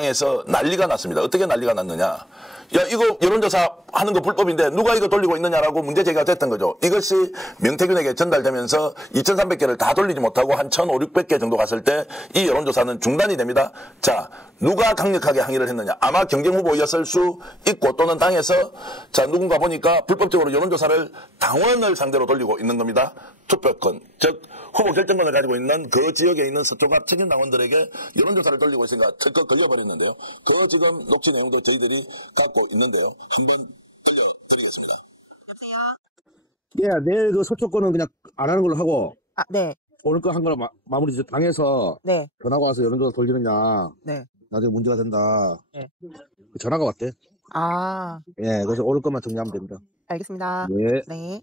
당에서 난리가 났습니다. 어떻게 난리가 났느냐. 야, 이거 여론조사 하는 거 불법인데 누가 이거 돌리고 있느냐라고 문제 제기가 됐던 거죠. 이것이 명태균에게 전달되면서 2,300개를 다 돌리지 못하고 한 1,500, 600개 정도 갔을 때 이 여론조사는 중단이 됩니다. 자, 누가 강력하게 항의를 했느냐. 아마 경쟁후보였을 수 있고 또는 당에서 자, 누군가 보니까 불법적으로 여론조사를 당원을 상대로 돌리고 있는 겁니다. 투표권, 즉 후보 결정권을 가지고 있는 그 지역에 있는 서초갑 책임당원들에게 여론조사를 돌리고 있으니까 철컥 걸려버렸는데요. 그 지금 녹취 내용도 저희들이 갖고 있는데요. 한번 들려드리겠습니다. 예, 내일 그 서초권은 그냥 안 하는 걸로 하고. 아, 네. 오늘 거 한 거로 마무리 이제 당해서. 네. 전화가 와서 여론조사 돌리느냐. 네. 나중에 문제가 된다. 네. 전화가 왔대. 아. 예, 그래서 오늘 것만 정리하면 됩니다. 알겠습니다. 네. 네.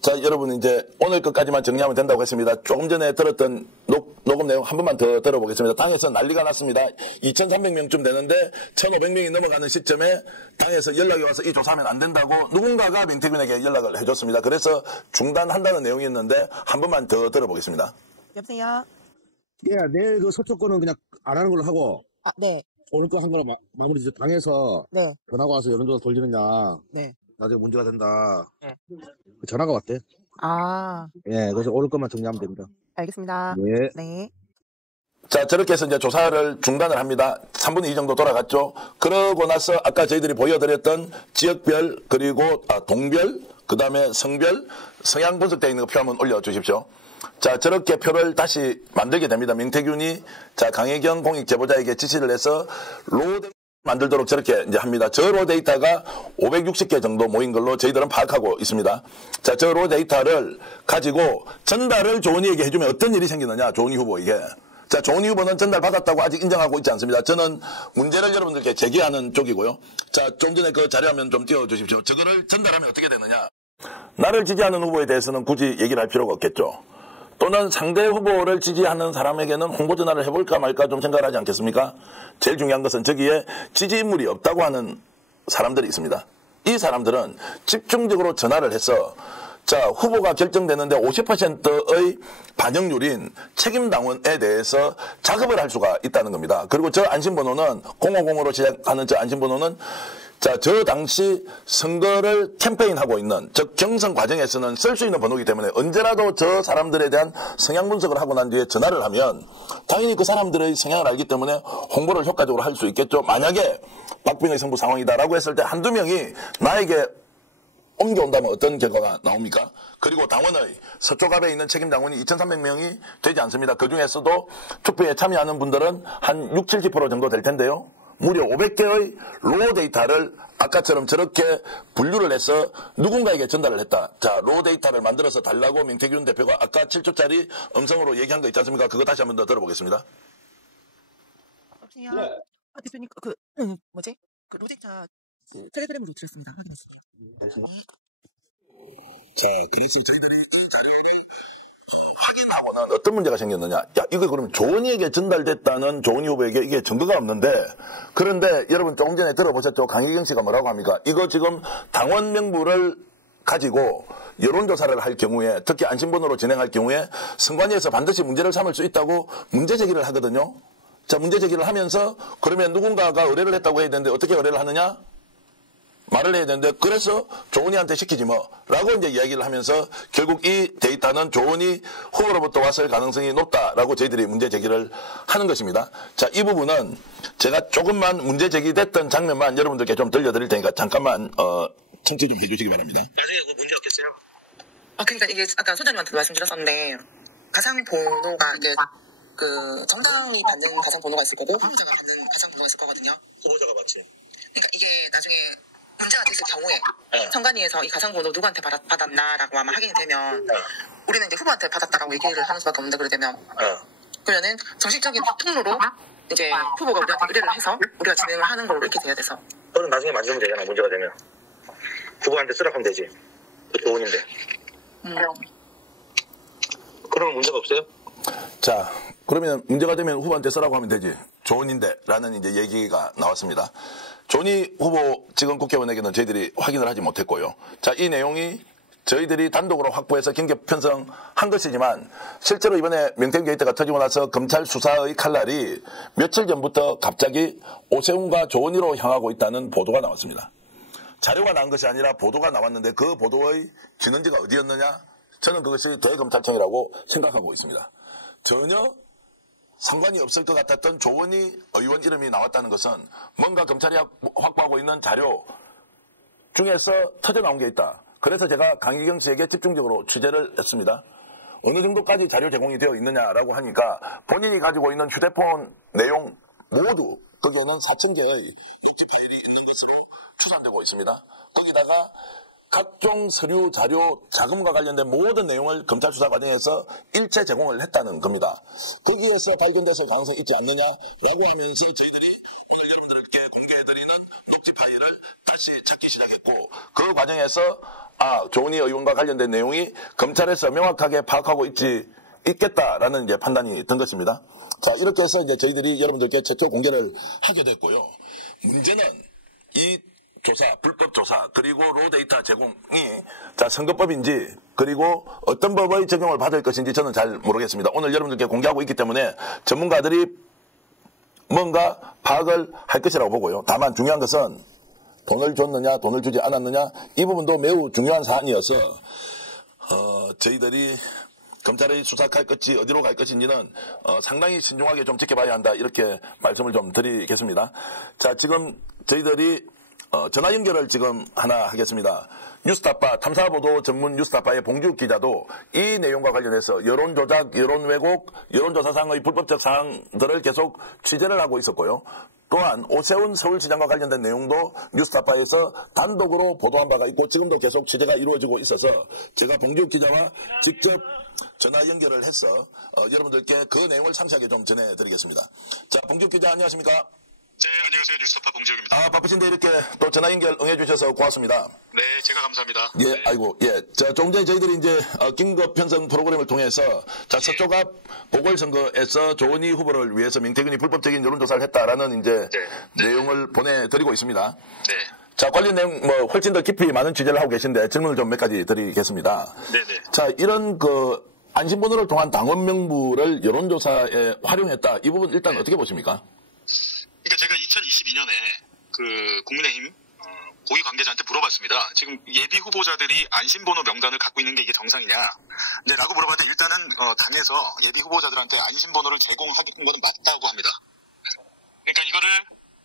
자, 여러분 이제 오늘 것까지만 정리하면 된다고 했습니다. 조금 전에 들었던 녹음 내용 한 번만 더 들어보겠습니다. 당에서 난리가 났습니다. 2,300명쯤 되는데 1,500명이 넘어가는 시점에 당에서 연락이 와서 이 조사하면 안 된다고 누군가가 명태균에게 연락을 해줬습니다. 그래서 중단한다는 내용이었는데 한 번만 더 들어보겠습니다. 여보세요? 예, 내일 그 서초권은 그냥 안 하는 걸로 하고. 아, 네. 오늘 거 한 거로 마무리 이제 당해서. 네. 전화가 와서 여론조사 돌리느냐. 네. 나중에 문제가 된다. 네. 전화가 왔대. 아. 예, 그래서 오늘 것만 정리하면 됩니다. 알겠습니다. 네. 네. 자, 저렇게 해서 이제 조사를 중단을 합니다. 3분의 2 정도 돌아갔죠. 그러고 나서 아까 저희들이 보여드렸던 지역별 그리고 동별 그 다음에 성별 성향 분석되어 있는 거 표 한번 올려주십시오. 자, 저렇게 표를 다시 만들게 됩니다. 명태균이 자, 강혜경 공익 제보자에게 지시를 해서 로우 만들도록 저렇게 이제 합니다. 저 로 데이터가 560개 정도 모인 걸로 저희들은 파악하고 있습니다. 자, 저 로 데이터를 가지고 전달을 조은희에게 해주면 어떤 일이 생기느냐, 조은희 후보에게. 자, 조은희 후보는 전달받았다고 아직 인정하고 있지 않습니다. 저는 문제를 여러분들께 제기하는 쪽이고요. 자, 좀 전에 그 자료 화면 좀 띄워주십시오. 저거를 전달하면 어떻게 되느냐. 나를 지지하는 후보에 대해서는 굳이 얘기를 할 필요가 없겠죠. 또는 상대 후보를 지지하는 사람에게는 홍보 전화를 해볼까 말까 좀 생각을 하지 않겠습니까? 제일 중요한 것은 저기에 지지 인물이 없다고 하는 사람들이 있습니다. 이 사람들은 집중적으로 전화를 해서 자, 후보가 결정되는데 50%의 반영률인 책임당원에 대해서 작업을 할 수가 있다는 겁니다. 그리고 저 안심번호는 050으로 시작하는 저 안심번호는 자, 저 당시 선거를 캠페인하고 있는, 즉 경선 과정에서는 쓸 수 있는 번호이기 때문에 언제라도 저 사람들에 대한 성향 분석을 하고 난 뒤에 전화를 하면 당연히 그 사람들의 성향을 알기 때문에 홍보를 효과적으로 할 수 있겠죠. 만약에 박빙의 승부 상황이다라고 했을 때 한두 명이 나에게 옮겨온다면 어떤 결과가 나옵니까? 그리고 당원의 서초갑에 있는 책임당원이 2,300명이 되지 않습니다. 그중에서도 투표에 참여하는 분들은 한 60, 70% 정도 될 텐데요. 무려 500개의 로우 데이터를 아까처럼 저렇게 분류를 해서 누군가에게 전달을 했다. 자, 로우 데이터를 만들어서 달라고 명태균 대표가 아까 7초짜리 음성으로 얘기한 거 있지 않습니까? 그거 다시 한번 더 들어보겠습니다. 여보세요? 네. 아, 대표님, 뭐지? 그 로우 데이터 텔레그램으로 드렸습니다. 확인하시고요. 자, 그래서 저희들이 확인하고는 어떤 문제가 생겼느냐. 야, 이거 그러면 조은희에게 전달됐다는 조은희 후보에게 이게 증거가 없는데, 그런데 여러분 조금 전에 들어보셨죠? 강혜경 씨가 뭐라고 합니까? 이거 지금 당원 명부를 가지고 여론조사를 할 경우에, 특히 안심번호로 진행할 경우에 선관위에서 반드시 문제를 삼을 수 있다고 문제 제기를 하거든요. 자, 문제 제기를 하면서 그러면 누군가가 의뢰를 했다고 해야 되는데 어떻게 의뢰를 하느냐? 말을 해야 되는데 그래서 조은희한테 시키지 뭐 라고 이제 이야기를 하면서 결국 이 데이터는 조은희 후보로부터 왔을 가능성이 높다라고 저희들이 문제 제기를 하는 것입니다. 자, 이 부분은 제가 조금만 문제 제기됐던 장면만 여러분들께 좀 들려드릴 테니까 잠깐만 청취 좀 해주시기 바랍니다. 나중에 그 문제 없겠어요? 아, 그러니까 이게 아까 소장님한테도 말씀드렸었는데 가상번호가 이제 그 정당이 받는 가상번호가 있을 거고 후보자가 받는 가상번호가 있을 거거든요. 후보자가 맞지? 그러니까 이게 나중에 문제가 됐을 경우에 네. 선관위에서 이 가상번호 누구한테 받았나라고 아마 확인이 되면 우리는 이제 후보한테 받았다라고 얘기를 하는 수밖에 없는데 그러면 그러면은 정식적인 통로로 이제 후보가 우리한테 의뢰를 해서 우리가 진행을 하는 걸로 이렇게 돼야 돼서. 그럼 나중에 만지면 되잖아. 문제가 되면 후보한테 쓰라고 하면 되지. 조은인데. 그러면 문제가 없어요? 자, 그러면 문제가 되면 후보한테 쓰라고 하면 되지. 조은인데 라는 이제 얘기가 나왔습니다. 조은희 후보 지금 국회의원에게는 저희들이 확인을 하지 못했고요. 자, 이 내용이 저희들이 단독으로 확보해서 경계 편성한 것이지만 실제로 이번에 명태균 게이트가 터지고 나서 검찰 수사의 칼날이 며칠 전부터 갑자기 오세훈과 조원희로 향하고 있다는 보도가 나왔습니다. 자료가 나온 것이 아니라 보도가 나왔는데 그 보도의 진원지가 어디였느냐? 저는 그것이 대검찰청이라고 생각하고 있습니다. 전혀 상관이 없을 것 같았던 조원희 의원 이름이 나왔다는 것은 뭔가 검찰이 확보하고 있는 자료 중에서 터져나온 게 있다. 그래서 제가 강기경 씨에게 집중적으로 취재를 했습니다. 어느 정도까지 자료 제공이 되어 있느냐라고 하니까 본인이 가지고 있는 휴대폰 내용 모두 거기에는 4,000개의 녹취 파일이 있는 것으로 추산되고 있습니다. 거기다가 각종 서류, 자료, 자금과 관련된 모든 내용을 검찰 수사 과정에서 일체 제공을 했다는 겁니다. 거기에서 발견돼서 가능성이 있지 않느냐라고 하면서 저희들이 오늘 여러분들께 공개해드리는 녹취 파일을 다시 찾기 시작했고 그 과정에서 조은희 의원과 관련된 내용이 검찰에서 명확하게 파악하고 있겠다라는 이제 판단이 든 것입니다. 자, 이렇게 해서 이제 저희들이 여러분들께 최초 공개를 하게 됐고요. 문제는 이 조사, 불법 조사, 그리고 로데이터 제공이 선거법인지 그리고 어떤 법의 적용을 받을 것인지 저는 잘 모르겠습니다. 오늘 여러분들께 공개하고 있기 때문에 전문가들이 뭔가 파악을 할 것이라고 보고요. 다만 중요한 것은 돈을 줬느냐, 돈을 주지 않았느냐 이 부분도 매우 중요한 사안이어서 저희들이 검찰의 수사할 것이 어디로 갈 것인지는 상당히 신중하게 좀 지켜봐야 한다 이렇게 말씀을 좀 드리겠습니다. 자, 지금 저희들이 전화 연결을 지금 하나 하겠습니다. 뉴스타파 탐사보도 전문 뉴스타파의 봉지욱 기자도 이 내용과 관련해서 여론조작, 여론왜곡, 여론조사상의 불법적 사항들을 계속 취재를 하고 있었고요. 또한 오세훈 서울시장과 관련된 내용도 뉴스타파에서 단독으로 보도한 바가 있고 지금도 계속 취재가 이루어지고 있어서 제가 봉지욱 기자와 직접 전화 연결을 해서 여러분들께 그 내용을 상세하게 좀 전해드리겠습니다. 자, 봉지욱 기자 안녕하십니까? 네, 안녕하세요. 뉴스타파 봉지욱입니다. 바쁘신데 이렇게 또 전화 연결 응해주셔서 고맙습니다. 네, 제가 감사합니다. 예, 네. 아이고, 예. 자, 조금 전에 저희들이 이제, 긴급 편성 프로그램을 통해서, 자, 서쪽 앞 보궐선거에서 조은희 후보를 위해서 명태균이 불법적인 여론조사를 했다라는 이제, 내용을 보내드리고 있습니다. 네. 자, 관련 내용, 훨씬 더 깊이 많은 취재를 하고 계신데, 질문을 좀 몇 가지 드리겠습니다. 네네. 자, 이런 안심번호를 통한 당원 명부를 여론조사에 활용했다. 이 부분 일단 어떻게 보십니까? 그러니까 제가 2022년에 국민의힘 고위 관계자한테 물어봤습니다. 지금 예비 후보자들이 안심번호 명단을 갖고 있는 게 이게 정상이냐? 네, 라고 물어봤는데 일단은 당에서 예비 후보자들한테 안심번호를 제공하는 건 맞다고 합니다. 그러니까 이거를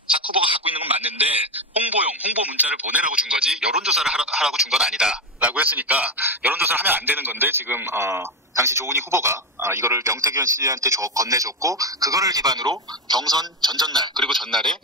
작 후보가 갖고 있는 건 맞는데 홍보 문자를 보내라고 준 거지 여론조사를 하라고 준 건 아니다. 라고 했으니까 여론조사를 하면 안 되는 건데 지금 당시 조은희 후보가 이거를 명태균 씨한테 건네줬고 그거를 기반으로 경선 전날 그리고 전날에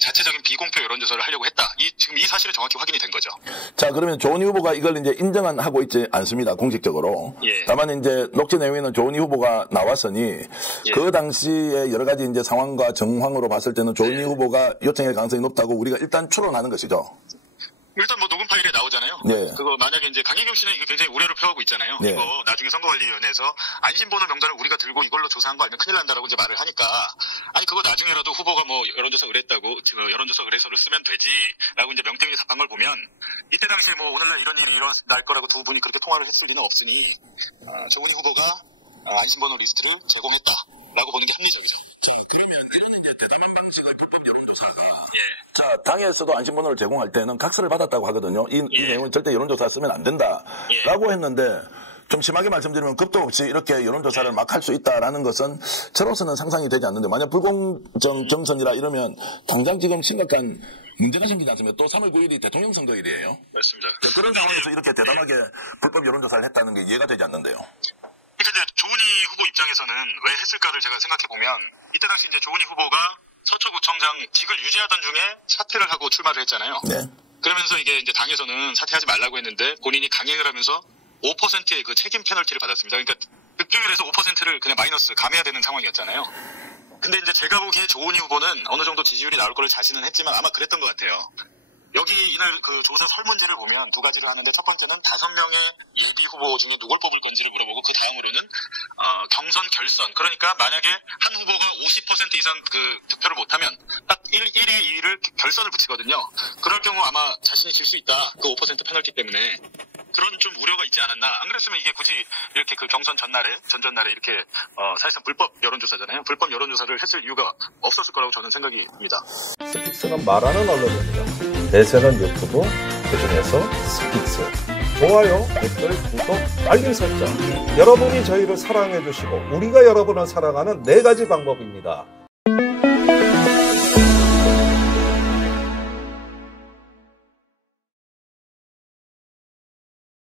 자체적인 비공표 여론조사를 하려고 했다. 지금 이 사실은 정확히 확인이 된 거죠. 자, 그러면 조은희 후보가 이걸 이제 인정은 하고 있지 않습니다. 공식적으로. 예. 다만 이제 녹취 내용에는 조은희 후보가 나왔으니 예. 그 당시에 여러 가지 이제 상황과 정황으로 봤을 때는 조은희 후보가 요청할 가능성이 높다고 우리가 일단 추론하는 것이죠. 일단 녹음 파일에 나오잖아요. 네. 그거 만약에 이제 강혜경 씨는 이거 굉장히 우려를 표하고 있잖아요. 네. 이거 나중에 선거관리위원회에서 안심번호 명단을 우리가 들고 이걸로 조사한 거 아니면 큰일 난다라고 이제 말을 하니까 아니 그거 나중에라도 후보가 여론조사 의뢰했다고 지금 여론조사 의뢰서를 쓰면 되지라고 이제 명태균이 답한 걸 보면 이때 당시에 오늘날 이런 일이 일어날 거라고 두 분이 그렇게 통화를 했을 리는 없으니 조은희 후보가 안심번호 리스트를 제공했다라고 보는 게 합리적이죠. 당에서도 안심번호를 제공할 때는 각서를 받았다고 하거든요. 이 내용은 절대 여론조사 쓰면 안 된다라고 했는데 좀 심하게 말씀드리면 겁도 없이 이렇게 여론조사를 막 할 수 있다라는 것은 저로서는 상상이 되지 않는데 만약 불공정 정선이라 이러면 당장 지금 심각한 문제가 생기지 않습니까? 또 3월 9일이 대통령 선거일이에요. 맞습니다. 그런 상황에서 이렇게 대담하게 불법 여론조사를 했다는 게 이해가 되지 않는데요. 그러니까 이제 조은희 후보 입장에서는 왜 했을까를 제가 생각해 보면 이때 당시 이제 조은희 후보가 서초구청장 직을 유지하던 중에 사퇴를 하고 출마를 했잖아요. 네. 그러면서 이게 이제 당에서는 사퇴하지 말라고 했는데 본인이 강행을 하면서 5%의 그 책임 페널티를 받았습니다. 그러니까 득표율 해서 5%를 그냥 마이너스 감해야 되는 상황이었잖아요. 근데 이제 제가 보기에 조은희 후보는 어느 정도 지지율이 나올 거를 자신은 했지만 아마 그랬던 것 같아요. 여기 이날 그 조사 설문지를 보면 두 가지를 하는데 첫 번째는 5명의 예비 후보 중에 누굴 뽑을 건지를 물어보고 그 다음으로는 경선 결선 그러니까 만약에 한 후보가 50% 이상 그 득표를 못하면 딱 1위 2위를 결선을 붙이거든요. 그럴 경우 아마 자신이 질 수 있다. 그 5% 페널티 때문에. 그런 좀 우려가 있지 않았나. 안 그랬으면 이게 굳이 이렇게 그 경선 전전날에 이렇게 사실상 불법 여론조사잖아요. 불법 여론조사를 했을 이유가 없었을 거라고 저는 생각이 듭니다. 스픽스는 말하는 언론입니다. 대세는 유튜브, 그중에서 스픽스. 좋아요, 댓글, 구독, 알림 설정. 여러분이 저희를 사랑해 주시고 우리가 여러분을 사랑하는 4가지 방법입니다.